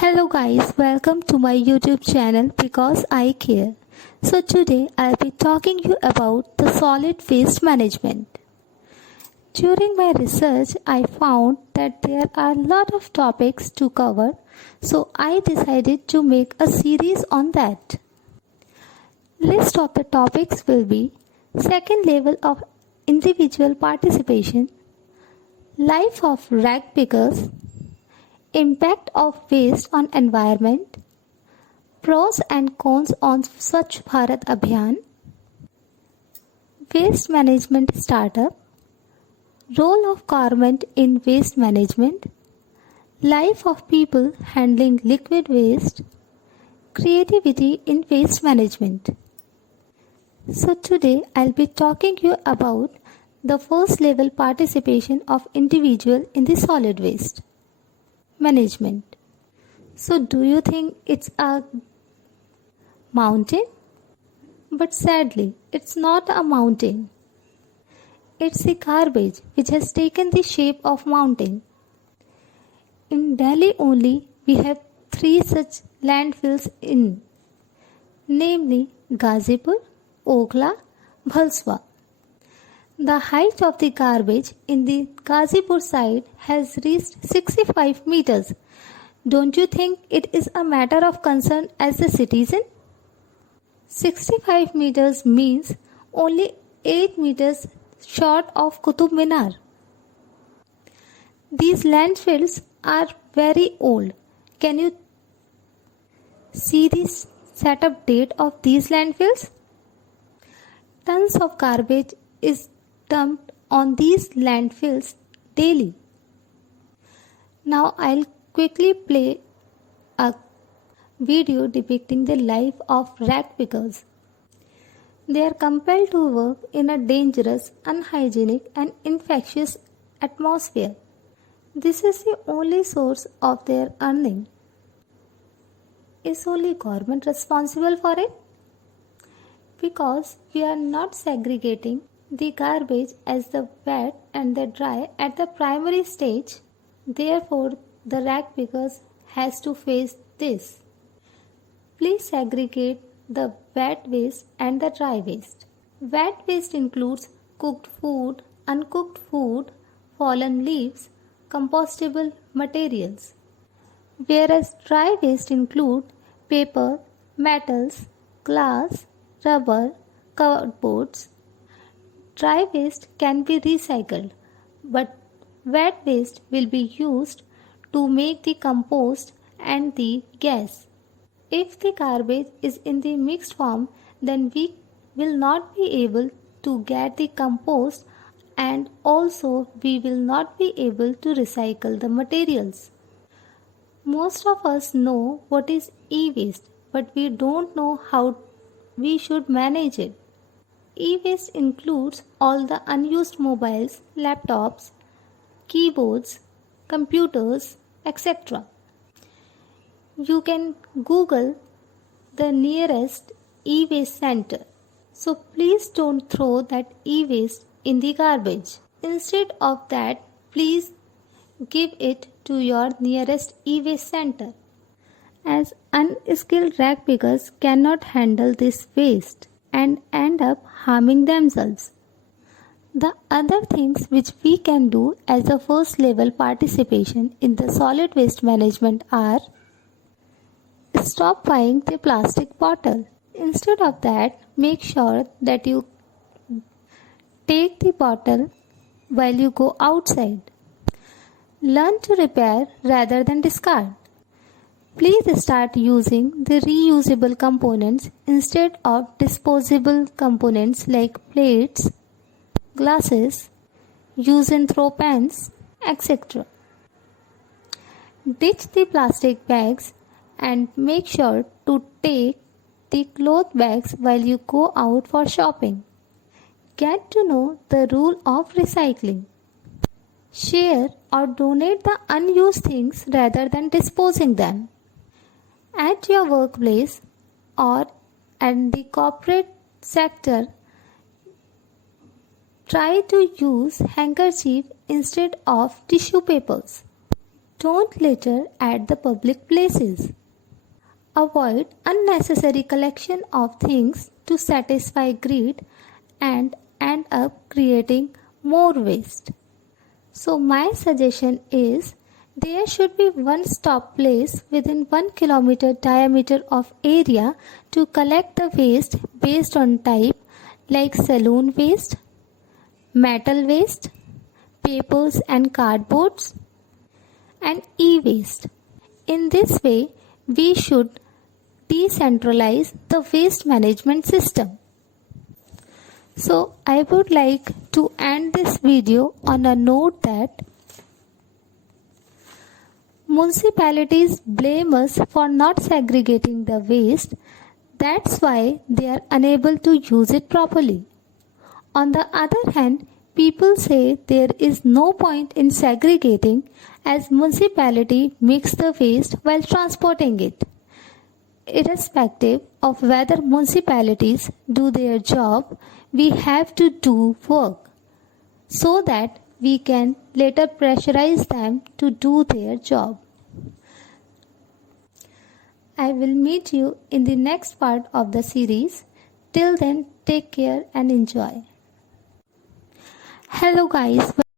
Hello guys, welcome to my YouTube channel Because I Care. So today I'll be talking you about the solid waste management. During my research I found that there are a lot of topics to cover, so I decided to make a series on that. List of the topics will be second level of individual participation, life of rag pickers, impact of waste on environment, pros and cons on Swachh Bharat Abhiyan, waste management startup, role of government in waste management, life of people handling liquid waste, creativity in waste management. So today I'll be talking you about the first level participation of individual in the solid waste management. So do you think it's a mountain? But sadly, it's not a mountain. It's a garbage which has taken the shape of mountain. In Delhi only, we have 3 such landfills namely Ghazipur, Okhla, Bhalswa. The height of the garbage in the Ghazipur side has reached 65 meters. Don't you think it is a matter of concern as a citizen? 65 meters means only 8 meters short of Qutub Minar. These landfills are very old. Can you see the setup date of these landfills? Tons of garbage is dumped on these landfills daily. Now I'll quickly play a video depicting the life of rag pickers. They are compelled to work in a dangerous, unhygienic and infectious atmosphere. This is the only source of their earning. Is only government responsible for it? Because we are not segregating the garbage as the wet and the dry at the primary stage, therefore the rag pickers has to face this. Please segregate the wet waste and the dry waste. Wet waste includes cooked food, uncooked food, fallen leaves, compostable materials. Whereas dry waste include paper, metals, glass, rubber, cardboards. Dry waste can be recycled, but wet waste will be used to make the compost and the gas. If the garbage is in the mixed form, then we will not be able to get the compost and also we will not be able to recycle the materials. Most of us know what is e-waste, but we don't know how we should manage it. E-waste includes all the unused mobiles, laptops, keyboards, computers, etc. You can Google the nearest e-waste center. So please don't throw that e-waste in the garbage. Instead of that, please give it to your nearest e-waste center, as unskilled rag pickers cannot handle this waste and end up harming themselves. The other things which we can do as a first level participation in the solid waste management are: stop buying the plastic bottle. Instead of that, make sure that you take the bottle while you go outside. Learn to repair rather than discard. Please start using the reusable components instead of disposable components like plates, glasses, use and throw pans, etc. Ditch the plastic bags and make sure to take the cloth bags while you go out for shopping. Get to know the rule of recycling. Share or donate the unused things rather than disposing them. At your workplace or in the corporate sector, try to use handkerchief instead of tissue papers. Don't litter at the public places. Avoid unnecessary collection of things to satisfy greed and end up creating more waste. So my suggestion is there should be one stop place within 1 kilometer diameter of area to collect the waste based on type like saloon waste, metal waste, papers and cardboards, and e-waste. In this way, we should decentralize the waste management system. So I would like to end this video on a note that municipalities blame us for not segregating the waste. That's why they are unable to use it properly. On the other hand, people say there is no point in segregating as municipality mix the waste while transporting it. Irrespective of whether municipalities do their job, we have to do work so that we can later pressurize them to do their job. I will meet you in the next part of the series. Till then, take care and enjoy. Hello guys.